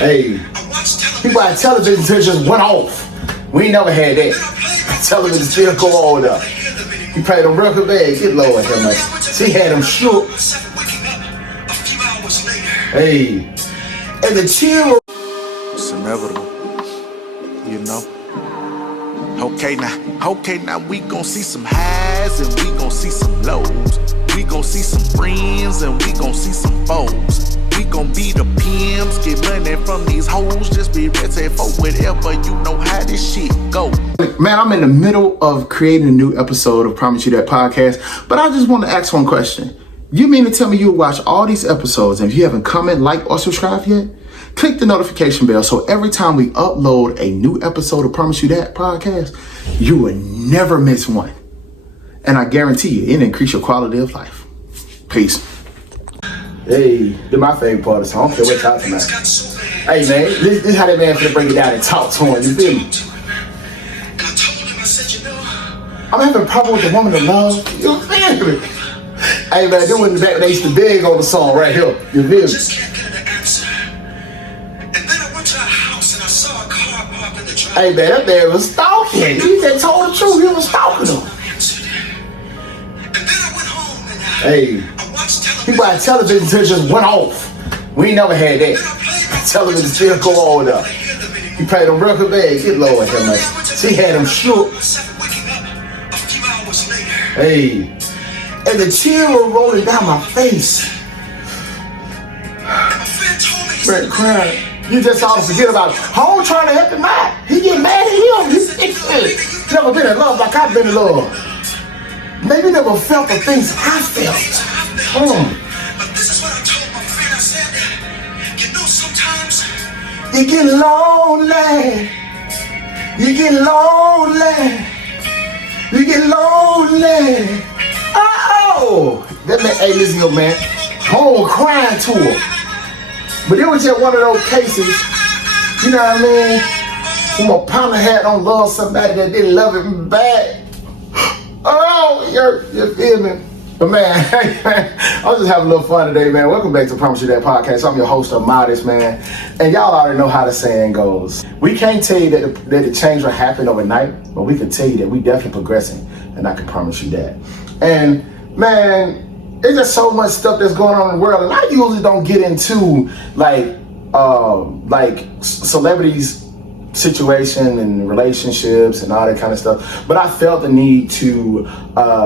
Hey, people had television until it just went off. We ain't never had that. Television still go on up. He played them record bad. Good Lord, him, man. She had him shook. Hey, and the chill. It's inevitable, you know. Okay now we gon' see some highs and we gon' see some lows. We gon' see some friends and we gon' see some foes. We gon' be the pimps, get money from these hoes. Just be ready for whatever, you know how this shit go. Man, I'm in the middle of creating a new episode of Promise You That podcast, but I just want to ask one question. You mean to tell me you'll watch all these episodes and if you haven't commented, like, or subscribed yet? Click the notification bell so every time we upload a new episode of Promise You That podcast, you will never miss one. And I guarantee you, it'll increase your quality of life. Peace. Hey, this is my favorite part of the song. I don't care what y'all talking about. Hey, man, this is how that man finna break it down and talk to him. You feel me? I'm having a problem with the woman of love. You feel me? Hey, man, this was the back when they used to beg on the song right here. You feel me? Hey, man, that man was stalking. He just told the truth. He was stalking him. Hey, people had television until it just went off. We ain't never had that. Television still go on up. He played them record bad. Good Lord, him, man. She had him shook. Hey, and the tears were rolling down my face. Man, crying. You just all forget about home trying to help him out. He get mad at him. He never been in love like I've been in love. Maybe never felt the things I felt. But this is what I told my friend. I said, you know, sometimes you get lonely. You get lonely. You get lonely. Oh, that man, hey, listen, yo, man. Home crying to her. But it was just one of those cases, you know what I mean? When my partner had on love somebody that didn't love him back. Oh, you feel me? But man, I was just having a little fun today, man. Welcome back to Promise You That podcast. I'm your host, Amadis, man. And y'all already know how the saying goes. We can't tell you that the change will happen overnight, but we can tell you that we definitely progressing, and I can promise you that. And man, there's just so much stuff that's going on in the world, and I usually don't get into like celebrities' situation and relationships and all that kind of stuff. But I felt the need to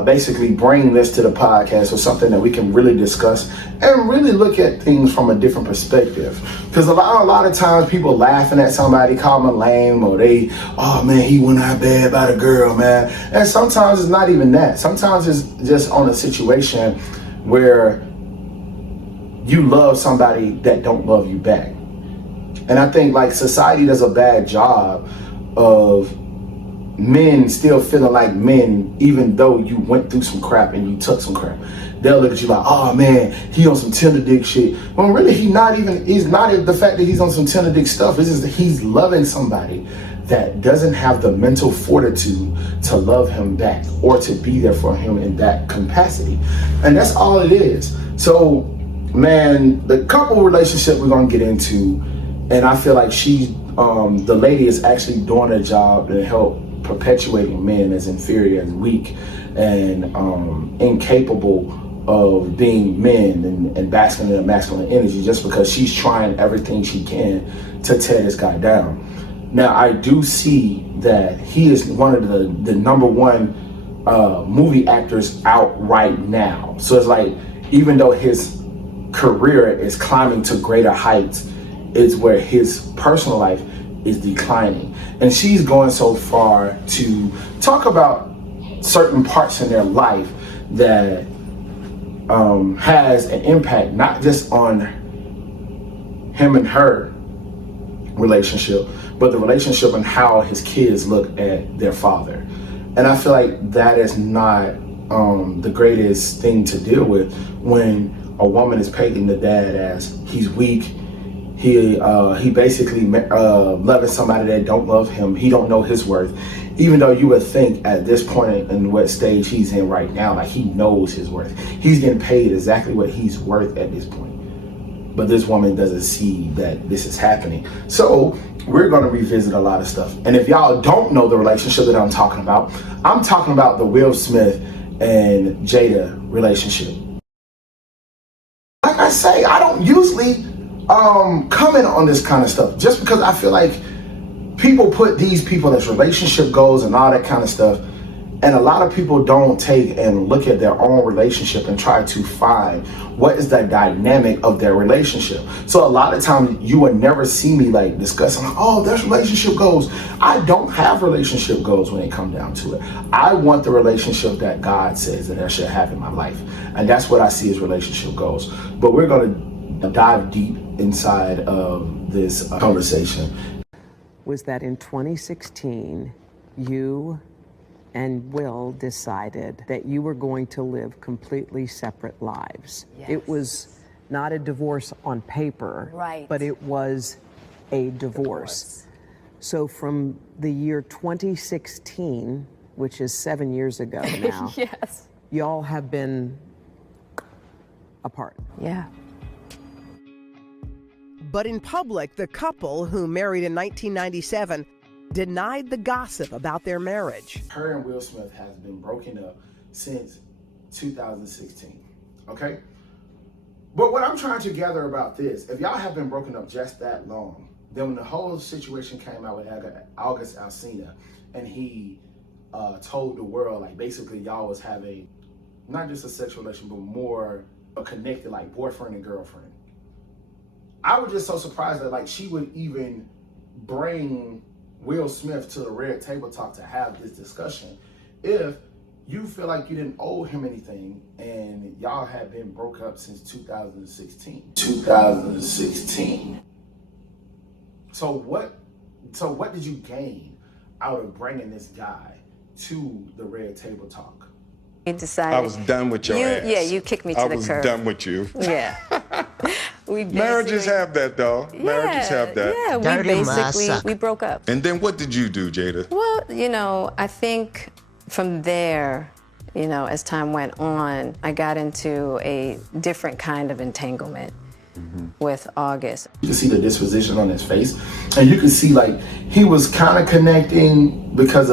basically bring this to the podcast or something that we can really discuss and really look at things from a different perspective. Because a lot of times people laughing at somebody, call them lame, or they, oh man, he went out bad by the girl, man. And sometimes it's not even that. Sometimes it's just on a situation where you love somebody that don't love you back. And I think like society does a bad job of men still feeling like men, even though you went through some crap and you took some crap. They'll look at you like, oh man, he on some tender dick shit. Well, really, he's not the fact that he's on some tender dick stuff. It's just that he's loving somebody that doesn't have the mental fortitude to love him back or to be there for him in that capacity. And that's all it is. So, man, the couple relationship we're gonna get into, and I feel like the lady is actually doing a job to help perpetuating men as inferior and weak and incapable of being men and basking in a masculine energy, just because she's trying everything she can to tear this guy down. Now, I do see that he is one of the number one movie actors out right now. So it's like, even though his career is climbing to greater heights, it's where his personal life is declining. And she's going so far to talk about certain parts in their life that has an impact, not just on him and her relationship, but the relationship and how his kids look at their father. And I feel like that is not the greatest thing to deal with when a woman is painting the dad as he's weak. He basically loving somebody that don't love him. He don't know his worth. Even though you would think at this point in what stage he's in right now, like he knows his worth. He's getting paid exactly what he's worth at this point. but this woman doesn't see that this is happening. So we're going to revisit a lot of stuff. And if y'all don't know the relationship that I'm talking about the Will Smith and Jada relationship. Like I say, I don't usually comment on this kind of stuff, just because I feel like people put these people as relationship goals and all that kind of stuff, and a lot of people don't take and look at their own relationship and try to find what is the dynamic of their relationship. So a lot of times you would never see me like discussing, oh, there's relationship goals. I don't have relationship goals when it comes down to it. I want the relationship that God says that I should have in my life, and that's what I see as relationship goals. But we're going to dive deep inside of this conversation. Was that in 2016, you and Will decided that you were going to live completely separate lives. Yes. It was not a divorce on paper, right, but it was a divorce. So from the year 2016, which is 7 years ago now, yes, y'all have been apart. yeah. But in public, the couple, who married in 1997, denied the gossip about their marriage. Her and Will Smith has been broken up since 2016, okay? But what I'm trying to gather about this, if y'all have been broken up just that long, then when the whole situation came out with August Alsina, and he told the world, like, basically y'all was having not just a sexual relation, but more connected, like boyfriend and girlfriend. I was just so surprised that, like, she would even bring Will Smith to the red table talk to have this discussion if you feel like you didn't owe him anything and y'all had been broke up since 2016. So what did you gain out of bringing this guy to the red table talk? You decided. I was done with your ass. Yeah, you kicked me to the curb. I was done with you. Yeah. Marriages have that, though. Marriages have that. Yeah, we broke up. And then what did you do, Jada? Well, I think from there, as time went on, I got into a different kind of entanglement with August. You can see the disposition on his face, and you can see, like, he was kind of connecting because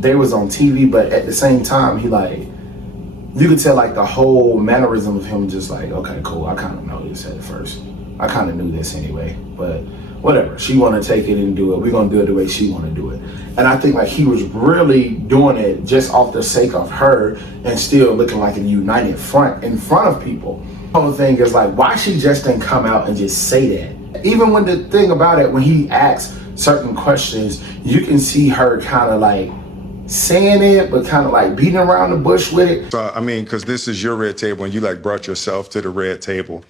they was on TV, but at the same time, you could tell, like, the whole mannerism of him just like, okay, cool, I kind of know this at first. I kind of knew this anyway, but whatever. She want to take it and do it. We're going to do it the way she want to do it. And I think, like, he was really doing it just off the sake of her and still looking like a united front in front of people. The whole thing is, like, why she just didn't come out and just say that? Even when the thing about it, when he asks certain questions, you can see her kind of like saying it, but kind of like beating around the bush with it. So, I mean, because this is your red table and you like brought yourself to the red table,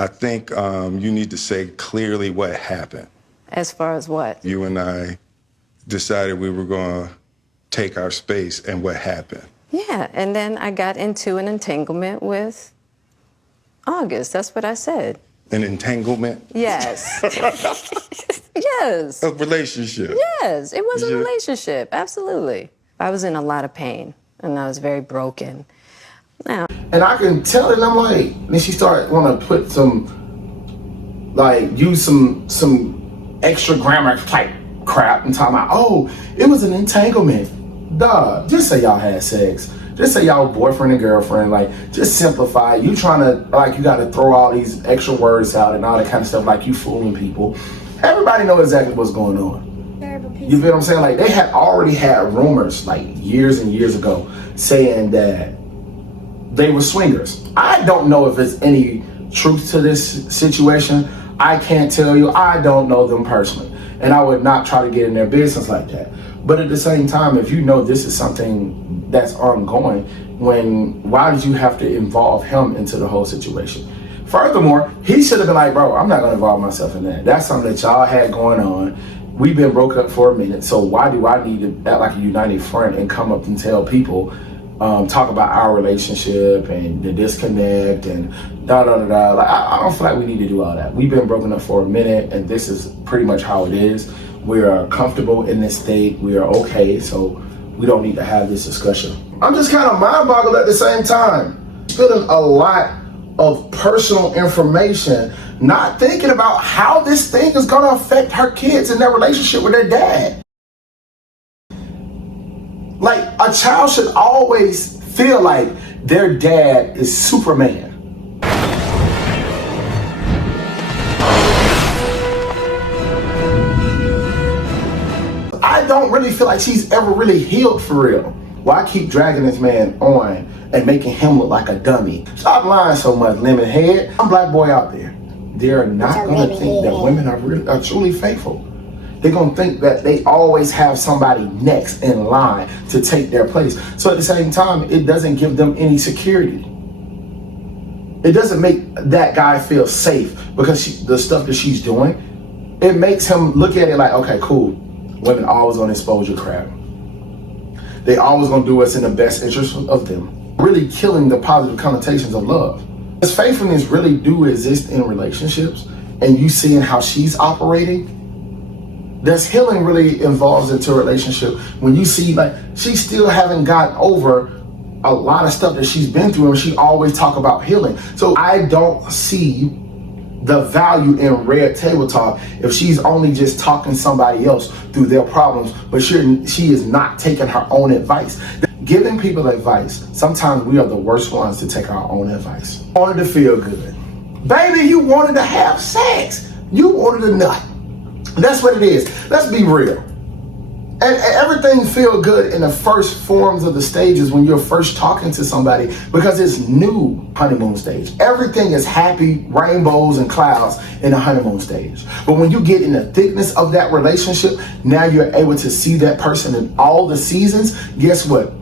I think you need to say clearly what happened. As far as what? You and I decided we were going to take our space, and what happened? Yeah, and then I got into an entanglement with August. That's what I said. An entanglement? Yes. Yes. A relationship? Yes, it was a relationship, absolutely. I was in a lot of pain, and I was very broken. Now, and I can tell it, and I'm like, then she started want to put use some extra grammar type crap and talking about, oh, it was an entanglement. Duh, just say y'all had sex. Just say y'all boyfriend and girlfriend. Like, just simplify. You trying to, like, you got to throw all these extra words out and all that kind of stuff, like you fooling people. Everybody know exactly what's going on. You feel what I'm saying? Like, they had already had rumors, like, years and years ago, saying that they were swingers. I don't know if there's any truth to this situation. I can't tell you. I don't know them personally. And I would not try to get in their business like that. But at the same time, if you know this is something that's ongoing, why did you have to involve him into the whole situation? Furthermore, he should have been like, bro, I'm not gonna involve myself in that. That's something that y'all had going on. We've been broke up for a minute, so why do I need to act like a united front and come up and tell people, talk about our relationship and the disconnect and da-da-da-da. Like, I don't feel like we need to do all that. We've been broken up for a minute, and this is pretty much how it is. We are comfortable in this state. We are okay, so we don't need to have this discussion. I'm just kind of mind-boggled at the same time. Feeling a lot of personal information, not thinking about how this thing is going to affect her kids and their relationship with their dad. Like, a child should always feel like their dad is Superman. I don't really feel like she's ever really healed for real. Why keep dragging this man on and making him look like a dummy? Stop lying so much, lemon head. I'm black boy out there. They're not gonna think that women are truly faithful. They're gonna think that they always have somebody next in line to take their place. So at the same time, it doesn't give them any security. It doesn't make that guy feel safe because the stuff that she's doing, it makes him look at it like, okay, cool. Women always gonna expose your crap. They always gonna do what's in the best interest of them. Really killing the positive connotations of love. Does faithfulness really do exist in relationships? And you seeing how she's operating? Does healing really involves into a relationship when you see like she still haven't gotten over a lot of stuff that she's been through and she always talk about healing? So I don't see the value in red table talk if she's only just talking somebody else through their problems, but she is not taking her own advice. Giving people advice, sometimes we are the worst ones to take our own advice. Wanted to feel good. Baby, you wanted to have sex. You wanted a nut. That's what it is. Let's be real. And everything feel good in the first forms of the stages when you're first talking to somebody because it's new honeymoon stage. Everything is happy, rainbows and clouds in the honeymoon stage. But when you get in the thickness of that relationship, now you're able to see that person in all the seasons. Guess what?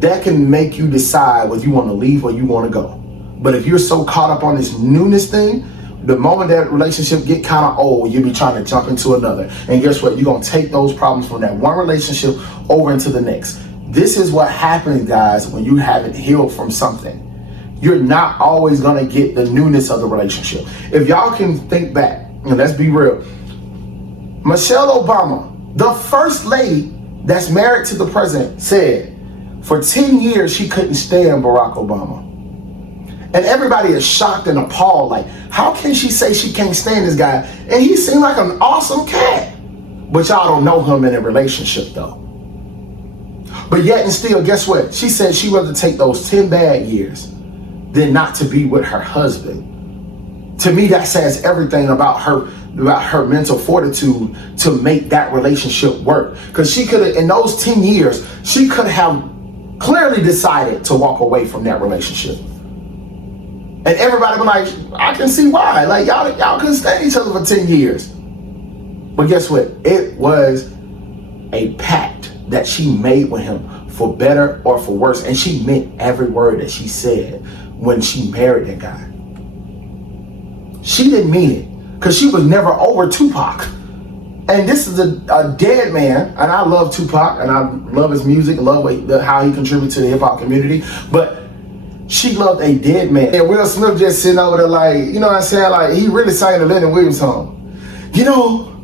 That can make you decide whether you want to leave or you want to go. But if you're so caught up on this newness thing, the moment that relationship get kind of old, you'll be trying to jump into another. And guess what? You're going to take those problems from that one relationship over into the next. This is what happens, guys, when you haven't healed from something. You're not always going to get the newness of the relationship. If y'all can think back, and let's be real, Michelle Obama, the first lady that's married to the president, said for 10 years she couldn't stand Barack Obama. And everybody is shocked and appalled, like, how can she say she can't stand this guy? And he seemed like an awesome cat. But y'all don't know him in a relationship though. But yet and still, guess what? She said she'd rather take those 10 bad years than not to be with her husband. To me, that says everything about her mental fortitude to make that relationship work. Because she could have, in those 10 years, she could have clearly decided to walk away from that relationship. And everybody was like, I can see why. Like, y'all couldn't stand each other for 10 years. But guess what? It was a pact that she made with him for better or for worse. And she meant every word that she said when she married that guy. She didn't mean it because she was never over Tupac. And this is a dead man. And I love Tupac and I love his music, love how he contributed to the hip hop community. But she loved a dead man. And Will Smith just sitting over there like, you know what I'm saying? Like, he really sang the Lennon Williams song. You know,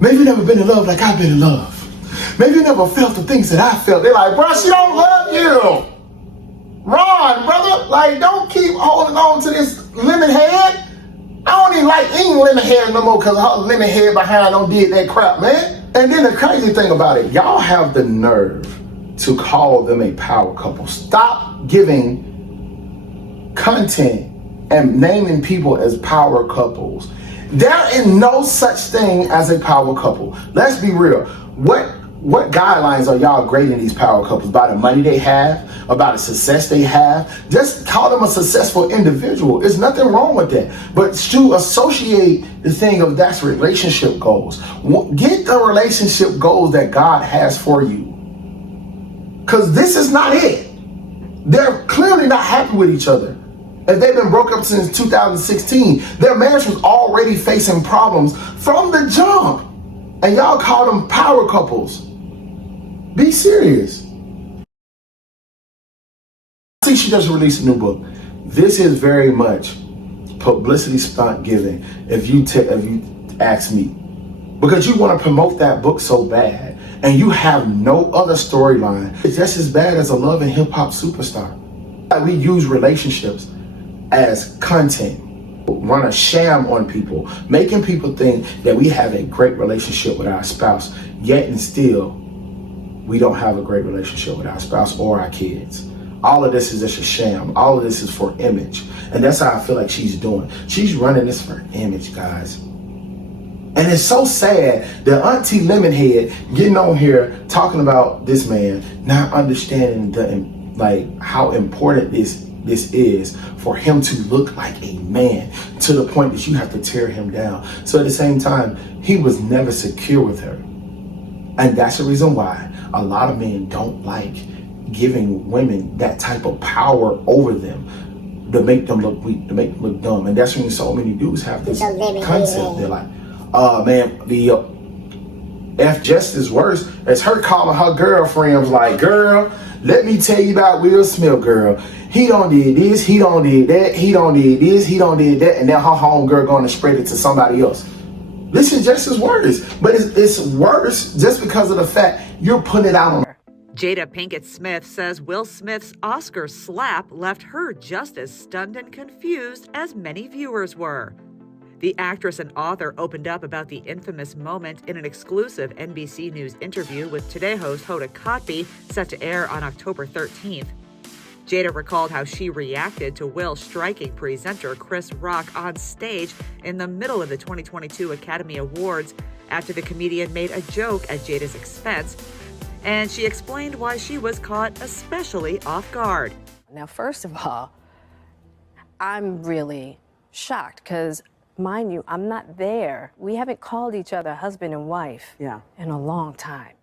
maybe you never been in love like I've been in love. Maybe you never felt the things that I felt. They're like, bro, she don't love you. Ron, brother, like, don't keep holding on to this lemon head. I don't even like eating lemon head no more because her lemon head behind don't did that crap, man. And then the crazy thing about it, y'all have the nerve to call them a power couple. Stop giving content and naming people as power couples. There is no such thing as a power couple. Let's be real. What guidelines are y'all grading these power couples? By the money they have? About the success they have? Just call them a successful individual. There's nothing wrong with that. But to associate the thing of that's relationship goals. Get the relationship goals that God has for you. Because this is not it. They're clearly not happy with each other. If they've been broke up since 2016, their marriage was already facing problems from the jump. And y'all call them power couples. Be serious. See, she just released a new book. This is very much publicity stunt giving, if you ask me. Because you want to promote that book so bad, and you have no other storyline. It's just as bad as a love and hip hop superstar. We use relationships as content, run a sham on people, making people think that we have a great relationship with our spouse, yet and still we don't have a great relationship with our spouse or our kids. All of this is just a sham. All of this is for image. And that's how I feel like she's doing. She's running this for image, guys. And it's so sad that Auntie Lemonhead getting on here talking about this man, not understanding how important this is for him to look like a man, to the point that you have to tear him down. So at the same time, he was never secure with her. And that's the reason why a lot of men don't like giving women that type of power over them, to make them look weak, to make them look dumb. And that's when so many dudes have this concept. They're like, man, the F just as worse as her calling her girlfriends like, girl, let me tell you about Will Smith, girl. He don't did this, he don't did that, he don't did this, he don't did that, and then her homegirl going to spread it to somebody else. This is just as worse, but it's worse just because of the fact you're putting it out on. Jada Pinkett Smith says Will Smith's Oscar slap left her just as stunned and confused as many viewers were. The actress and author opened up about the infamous moment in an exclusive NBC News interview with Today host Hoda Kotb, set to air on October 13th. Jada recalled how she reacted to Will striking presenter Chris Rock on stage in the middle of the 2022 Academy Awards after the comedian made a joke at Jada's expense, and she explained why she was caught especially off guard. Now, first of all, I'm really shocked because, mind you, I'm not there. We haven't called each other husband and wife in a long time.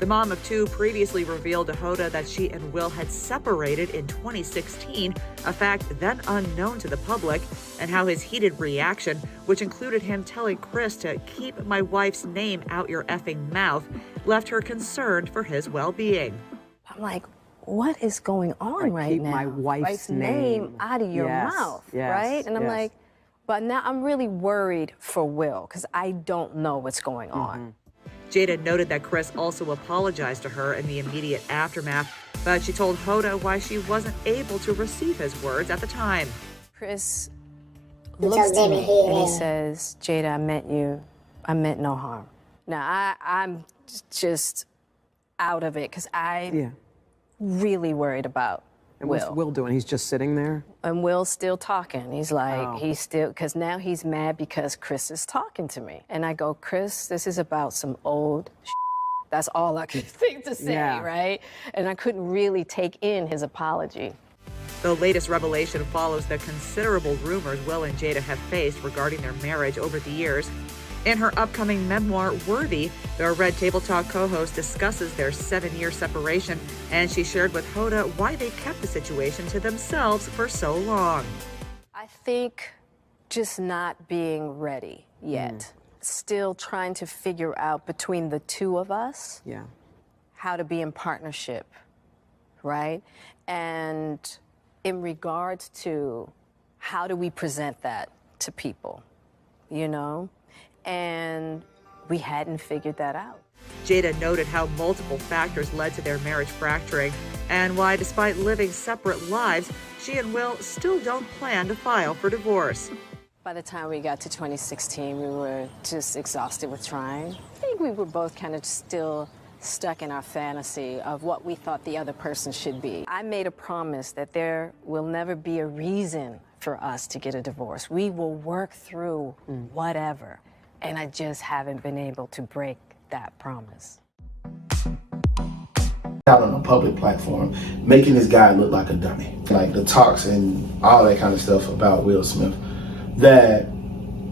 The mom of two previously revealed to Hoda that she and Will had separated in 2016, a fact then unknown to the public, and how his heated reaction, which included him telling Chris to keep my wife's name out your effing mouth, left her concerned for his well-being. I'm like, what is going on right now? Keep my wife's name out of your mouth, right? And I'm like, but now I'm really worried for Will because I don't know what's going on. Jada noted that Chris also apologized to her in the immediate aftermath, but she told Hoda why she wasn't able to receive his words at the time. Chris looks to me and he says, Jada, I meant no harm. Now, I'm just out of it because I'm really worried about And Will. what's Will doing? He's just sitting there? And Will's still talking. He's like, he's still, because now he's mad because Chris is talking to me. And I go, Chris, this is about some old shit. That's all I could think to say, right? And I couldn't really take in his apology. The latest revelation follows the considerable rumors Will and Jada have faced regarding their marriage over the years. In her upcoming memoir, Worthy, the Red Table Talk co-host discusses their 7-year separation, and she shared with Hoda why they kept the situation to themselves for so long. I think just not being ready yet. Still trying to figure out between the two of us how to be in partnership, right? And in regards to how do we present that to people, you know? And we hadn't figured that out. Jada noted how multiple factors led to their marriage fracturing and why, despite living separate lives, she and Will still don't plan to file for divorce. By the time we got to 2016, we were just exhausted with trying. I think we were both kind of still stuck in our fantasy of what we thought the other person should be. I made a promise that there will never be a reason for us to get a divorce. We will work through whatever. And I just haven't been able to break that promise. Out on a public platform, making this guy look like a dummy. Like the talks and all that kind of stuff about Will Smith, that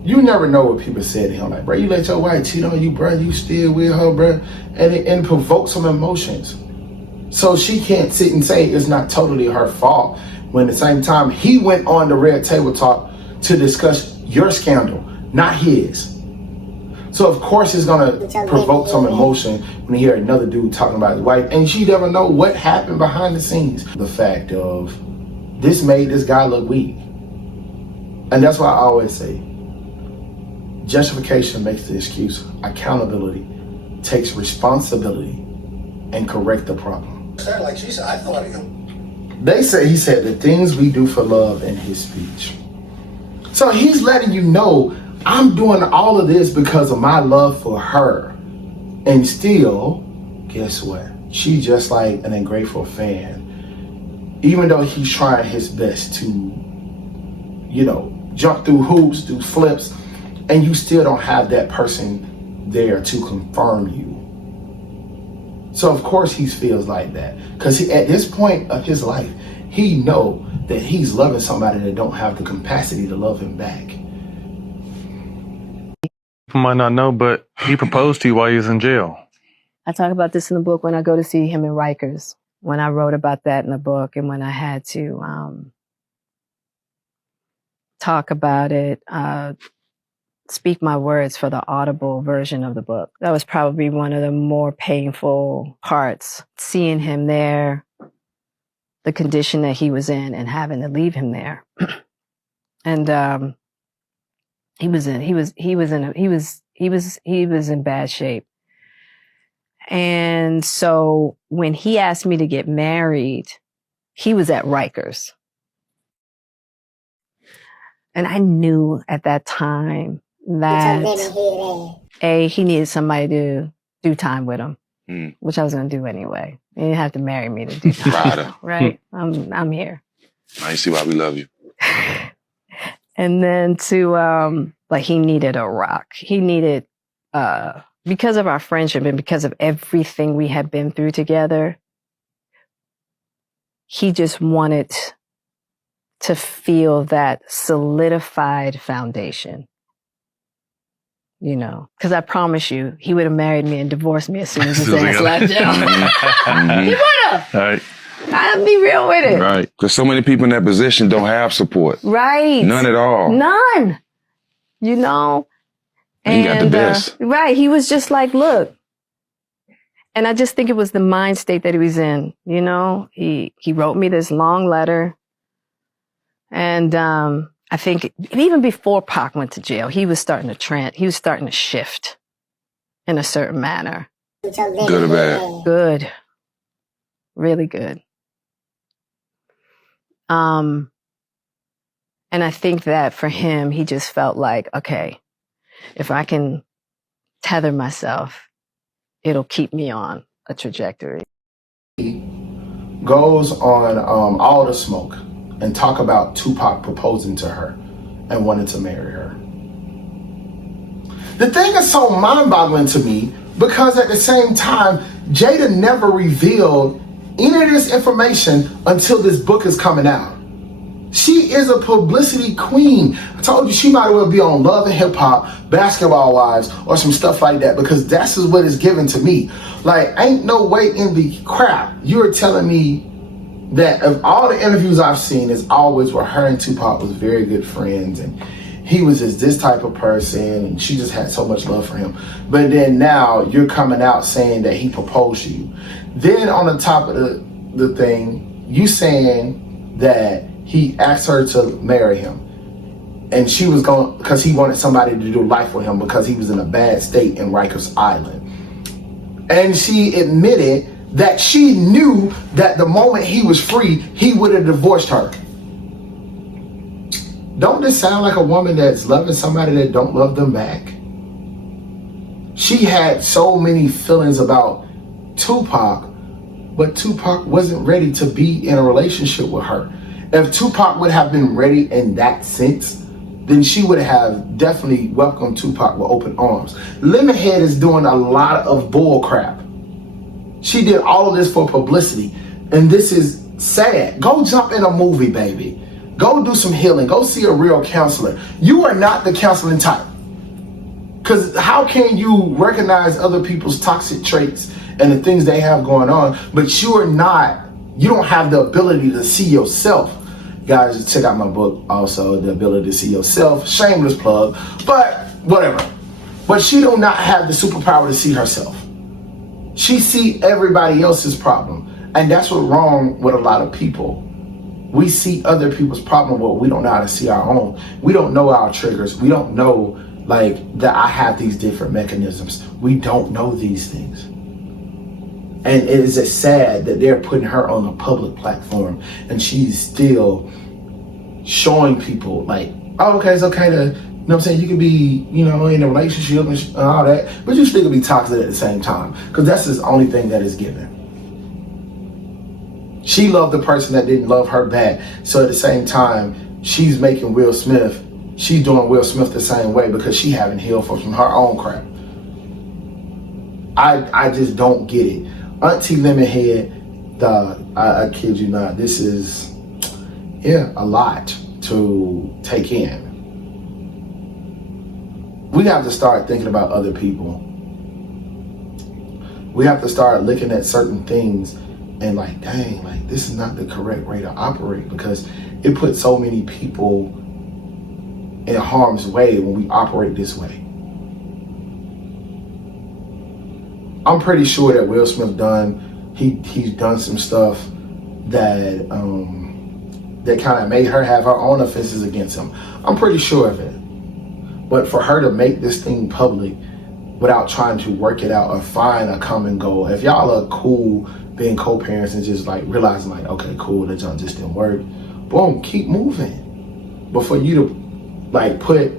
you never know what people said to him. Like, bro, you let your wife cheat on you, bro, you still with her, bro. And it provokes some emotions. So she can't sit and say it's not totally her fault, when at the same time, he went on the Red Table Talk to discuss your scandal, not his. So of course it's gonna provoke some emotion when you hear another dude talking about his wife, and you never know what happened behind the scenes. The fact of this made this guy look weak. And that's why I always say, justification makes the excuse. Accountability takes responsibility and correct the problem. Like she said, I thought of him. he said the things we do for love in his speech. So he's letting you know, I'm doing all of this because of my love for her. And still, guess what? She's just like an ungrateful fan. Even though he's trying his best to, jump through hoops, do flips, and you still don't have that person there to confirm you. So of course he feels like that. Because at this point of his life, he know that he's loving somebody that don't have the capacity to love him back. People might not know, but he proposed to you while he was in jail. I talk about this in the book when I go to see him in Rikers, when I wrote about that in the book, and when I had to talk about it, speak my words for the audible version of the book. That was probably one of the more painful parts, seeing him there, the condition that he was in, and having to leave him there. And he was in bad shape. And so when he asked me to get married, he was at Rikers. And I knew at that time that he needed somebody to do time with him, which I was going to do anyway. He didn't have to marry me to do time. Right? I'm here. Now you see why we love you. And then he needed a rock. He needed, because of our friendship and because of everything we had been through together, he just wanted to feel that solidified foundation, because I promise you, he would have married me and divorced me as soon as his ass left jail. He would have. Right. I'll be real with it. Right. Because so many people in that position don't have support. Right. None at all. None. And he got the best. Right. He was just like, look. And I just think it was the mind state that he was in. He wrote me this long letter. And I think even before Pac went to jail, he was starting to shift in a certain manner. Good or bad? Good. Really good. And I think that for him, he just felt like, okay, if I can tether myself, it'll keep me on a trajectory. Goes on All the Smoke and talk about Tupac proposing to her and wanting to marry her. The thing is so mind-boggling to me because at the same time, Jada never revealed any of this information until this book is coming out. She is a publicity queen. I told you she might as well be on Love and Hip Hop, Basketball Wives, or some stuff like that because that's what is given to me. Like, ain't no way in the crap you're telling me that of all the interviews I've seen is always where her and Tupac was very good friends and he was just this type of person and she just had so much love for him. But then now you're coming out saying that he proposed to you. Then on the top of the thing, you saying that he asked her to marry him. And she was going, because he wanted somebody to do life with him because he was in a bad state in Rikers Island. And she admitted that she knew that the moment he was free, he would have divorced her. Don't this sound like a woman that's loving somebody that don't love them back? She had so many feelings about Tupac, but Tupac wasn't ready to be in a relationship with her. If Tupac would have been ready in that sense, then she would have definitely welcomed Tupac with open arms. Lemonhead is doing a lot of bull crap. She did all of this for publicity, and this is sad. Go jump in a movie, baby. Go do some healing. Go see a real counselor. You are not the counseling type. Because how can you recognize other people's toxic traits and the things they have going on, but you don't have the ability to see yourself. Guys, check out my book also, The Ability to See Yourself. Shameless plug, but whatever. But she do not have the superpower to see herself. She see everybody else's problem. And that's what's wrong with a lot of people. We see other people's problem, but we don't know how to see our own. We don't know our triggers. We don't know that I have these different mechanisms. We don't know these things. And it is just sad that they're putting her on a public platform and she's still showing people like, oh, okay, it's okay to, you know what I'm saying, you could be, you know, in a relationship and all that, but you still could be toxic at the same time, because that's the only thing that is given. She loved the person that didn't love her back, so at the same time, she's making Will Smith, she's doing Will Smith the same way because she haven't healed from her own crap. I just don't get it. Auntie Lemonhead, I kid you not, this is, a lot to take in. We have to start thinking about other people. We have to start looking at certain things and like, dang, like this is not the correct way to operate, because it puts so many people in harm's way when we operate this way. I'm pretty sure that Will Smith he's done some stuff that that kind of made her have her own offenses against him. I'm pretty sure of it. But for her to make this thing public without trying to work it out or find a common goal, if y'all are cool being co-parents and just like realizing like, okay, cool, that y'all just didn't work, boom, keep moving. But for you to like put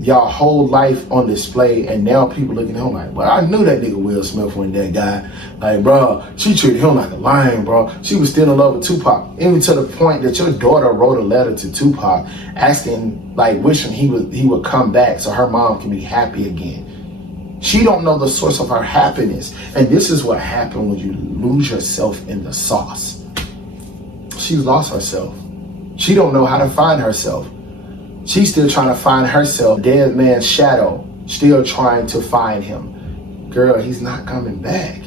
y'all whole life on display and now people looking at him like, well, I knew that nigga Will Smith wasn't that guy. Like, bro, she treated him like a lion, bro. She was still in love with Tupac. Even to the point that your daughter wrote a letter to Tupac asking, like, wishing he would come back so her mom can be happy again. She don't know the source of her happiness. And this is what happened when you lose yourself in the sauce. She lost herself. She don't know how to find herself. She's still trying to find herself, dead man's shadow, still trying to find him. Girl, he's not coming back.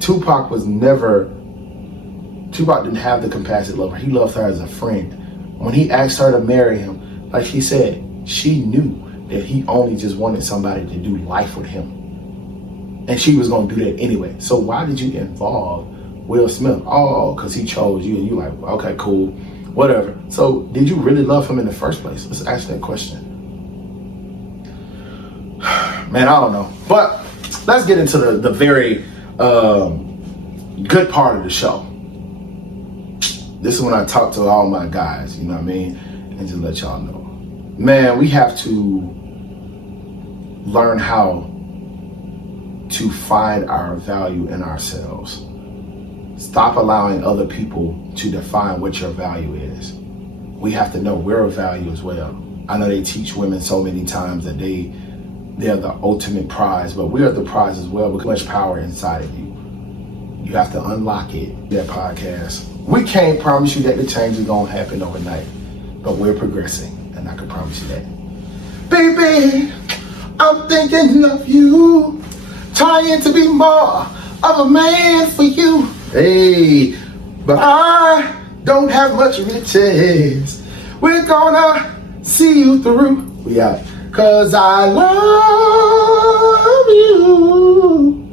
Tupac didn't have the capacity to love her. He loved her as a friend. When he asked her to marry him, like she said, she knew that he only just wanted somebody to do life with him. And she was gonna do that anyway. So why did you involve Will Smith? Oh, because he chose you and you like, okay, cool. Whatever. So did you really love him in the first place? Let's ask that question. Man, I don't know. But let's get into the very good part of the show. This is when I talk to all my guys, you know what I mean? And just let y'all know. Man, we have to learn how to find our value in ourselves. Stop allowing other people to define what your value is. We have to know we're a value as well. I know they teach women so many times that they're the ultimate prize, but we are the prize as well with much power inside of you. You have to unlock it. That podcast. We can't promise you that the change is gonna happen overnight, but we're progressing, and I can promise you that. Baby, I'm thinking of you, trying to be more of a man for you. Hey, but I don't have much riches. We're gonna see you through. We out. Cause I love you.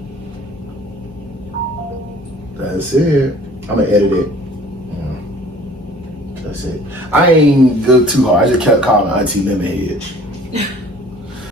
That's it. I'm gonna edit it. Yeah. That's it. I ain't go too hard. I just kept calling Auntie Lemonhead.